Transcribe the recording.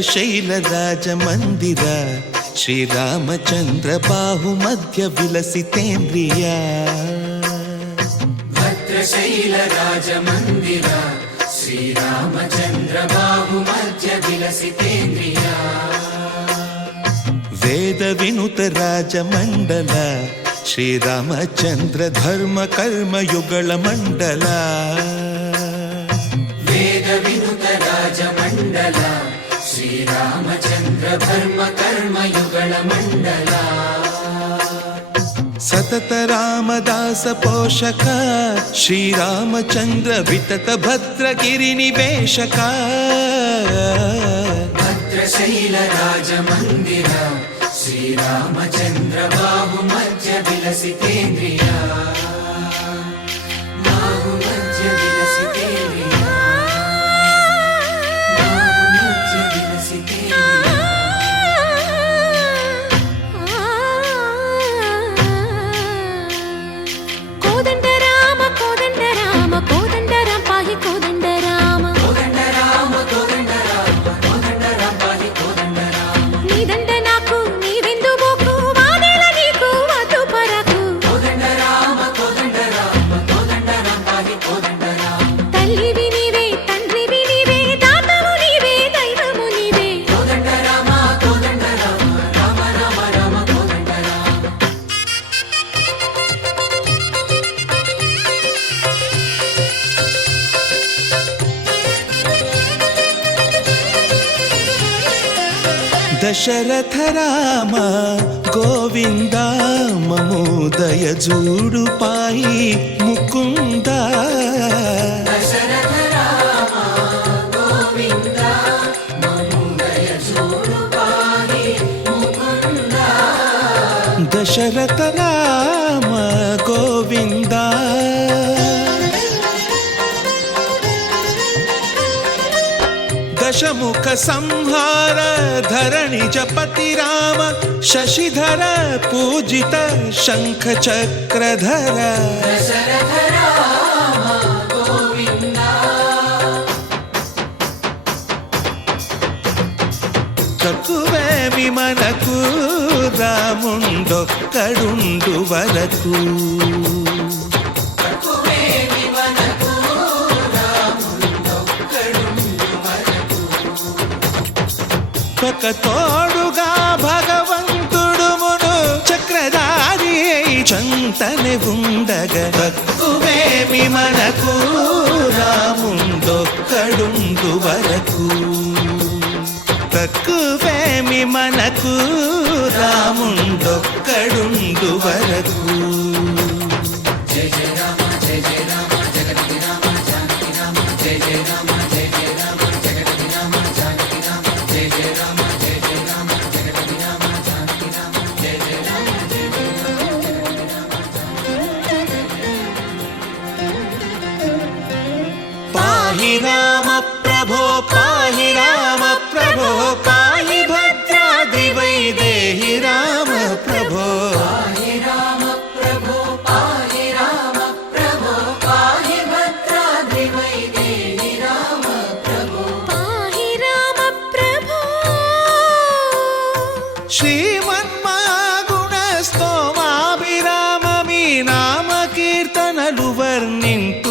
ಭದ್ರಶೈಲ ರಾಜ ಮಂದಿರ ಶ್ರೀರಾಮಚಂದ್ರ ಬಾಹು ಮಧ್ಯ ವಿಲಸಿತೇಂದ್ರಿಯ ಭದ್ರಶೈಲ ರಾಜ ಮಂದಿರ ಶ್ರೀರಾಮಚಂದ್ರ ಬಾಹು ಮಧ್ಯ ವಿಲಸಿತೇಂದ್ರಿಯ ವೇದ ವಿನುತ ರಾಜ ಮಂಡಲ ಶ್ರೀರಾಮಚಂದ್ರ ಧರ್ಮ ಕರ್ಮ ಯುಗಳ ಮಂಡಲ ವೇದ ವಿನುತ ರಾಜ ಮಂಡಲ ಶ್ರೀರಾಮಚಂದ್ರ ಧರ್ಮ ಕರ್ಮ ಯುಗಳ ಮಂಡಲ ಸತತ ರಾಮದಾಸ ಪೋಷಕ ಶ್ರೀರಾಮಚಂದ್ರ ವಿತತ ಭದ್ರಗಿರಿ ನಿವೇಶಕ ಭದ್ರಶೈಲ ರಾಜ ಮಂದಿರ ಶ್ರೀರಾಮಚಂದ್ರ ಬಾಹು ಮಧ್ಯ ವಿಲಸಿತೇಂದ್ರಿಯ ಬಾಹು ಮಧ್ಯ ವಿಲಸಿತೇಂದ್ರಿಯ ಬಾಹು ಮಧ್ಯ ವಿಲಸಿತೇಂದ್ರಿಯ ಕೋದಂಡ ರಾಮ ಕೋದಂಡ ರಾಮ ಕೋದಂಡ ರಾಮ ಪಾಹಿ ಕೋದಂಡ ರಾಮ ಕೋದಂಡ ರಾಮ ಕೋದಂಡ ರಾಮ ಕೋದಂಡ ರಾಮ ಪಾಹಿ ಕೋದಂಡ ರಾಮ ನೀದಂಡ ನಾಕು ನೀವೆಂದು ಬೋಕು ವಾದೆಲ ನೀಕು ಅದು ಪರಕು ಕೋದಂಡ ರಾಮ ಕೋದಂಡ ರಾಮ ಕೋದಂಡ ರಾಮ ಪಾಹಿ ಕೋದಂಡ ರಾಮ ತಲ್ಲಿವಿ ನೀವೇ ತಂಡ್ರಿವಿ ನೀವೇ ದಾತವು ನೀವೇ ದೈವವು ನೀವೇ ಕೋದಂಡ ರಾಮ ಕೋದಂಡ ರಾಮ ರಾಮ ರಾಮ ರಾಮ ಕೋದಂಡ ರಾಮ ದಶರಥ ರಾಮ ಗೋವಿಂದ ಮಮೋದಯ ಜೂಡು ಪಾಯಿ ಮುಕುಂದ ದಶರಥ ರಾಮ ಗೋವಿಂದ ಮಮೋದಯ ಜೂಡು ಪಾಹಿ ಮುಕುಂದ ದಶರಥ ರಾಮ ಗೋವಿಂದ ದಶಮುಖ ಸಂಹಾರ ಧರಣಿ ಜಪತಿ ರಾಮ ಶಶಿಧರ ಪೂಜಿತ ಶಂಖ ಚಕ್ರಧರ ದಶರಥ ರಾಮ ಗೋವಿಂದ కక్కువే విమనకు రాముండొక్కడుండు వరకు కక్కువేమి మనకు రాముండొక్కడుండు వరకు ఒక తోడుగా భగవంతుడు మును చక్రధారి చంతనే ఉండగా తక్కువేమి మనకు రాముండొక్కడుండు వరకు తక్కువేమి మనకు రాముండొక్కడుండు వరకు జయ జయ రామ జయ జయ రామ జగతి రామ జానకి రామ జయ జయ రామ జయ జయ రామ జగతి రామ జానకి రామ జయ జయ రామ జయ జయ రామ జగతి రామ జానకి రామ జయ జయ రామ జయ జయ రామ జగతి రామ పాహి రామ ప్రభో పాహి రామ ప్రభో పాహి భద్రాద్రి వైదేహి రామ ప్రభో పాహి రామ ప్రభో పాహి రామ ప్రభో పాహి భద్రాద్రి వైదేహి రామ ప్రభో పాహి రామ ప్రభో శ్రీమన్మాగుణ స్తోమాభిరామ మీ నామ కీర్తనలు వర్ణింతు